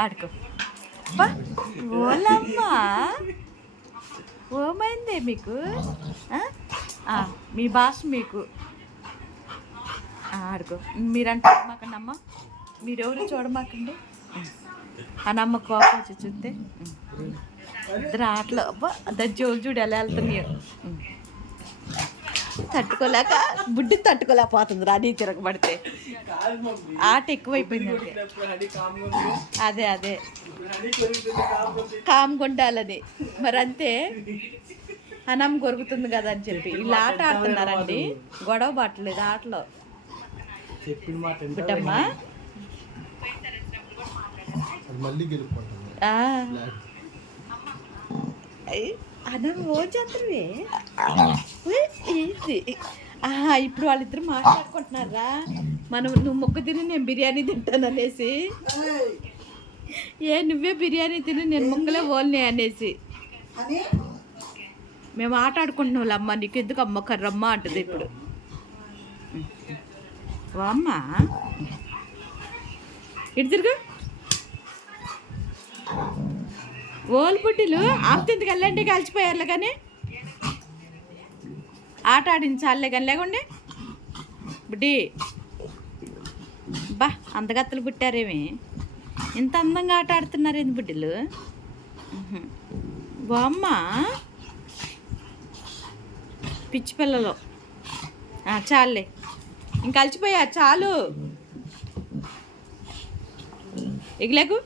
ఆడుకో. ఓలమ్మా, ఓమైందే మీకు? మీ భాష మీకు. ఆడుకో. మీరంటే చూడమాకండి అమ్మ, మీరెవరు చూడమాకండి. అనమ్మ కోపం వచ్చి చూస్తే ఇద్దరు ఆటలు. అబ్బా దాని జోలు చూడు ఎలా వెళ్తున్నాయో. తట్టుకోలేక బుడ్డి తట్టుకోలేకపోతుంది రాని తిరగబడితే. ఆట ఎక్కువైపోయింది. అదే అదే కామ్గుండాలని మరి అంతే. అన్నం కొరుకుతుంది కదా అని చెప్పి వీళ్ళు ఆట ఆడుతున్నారండి. గొడవ పట్టలేదు ఆటలో. బిడ్డమ్మా అన్నం రోజంతరువే. ఇప్పుడు వాళ్ళిద్దరు మాట్లాడుకుంటున్నారా? నువ్వు మొక్క తిని నేను బిర్యానీ తింటాను అనేసి. నువ్వే బిర్యానీ తిని నేను మొక్కలే ఓల్నే అనేసి. మేము ఆట ఆడుకుంటున్నాం. అమ్మ నీకు ఎందుకు అమ్మ కర్రమ్మ అంటుంది ఇప్పుడు. అమ్మ ఇటు తిరుగు. ఓలు పుట్టిలు అంతెందుకు వెళ్ళండి కలిసిపోయారులే కానీ ఆట ఆడించాలే కానీ లేకుండే బుడ్డి. బా అందగత్తలు పుట్టారేమి, ఇంత అందంగా ఆట ఆడుతున్నారేంది బుడ్డిలు? బామ్మ పిచ్చి పిల్లలు. చాలులే ఇంక కలిసిపోయా చాలు. ఎగిలేకు.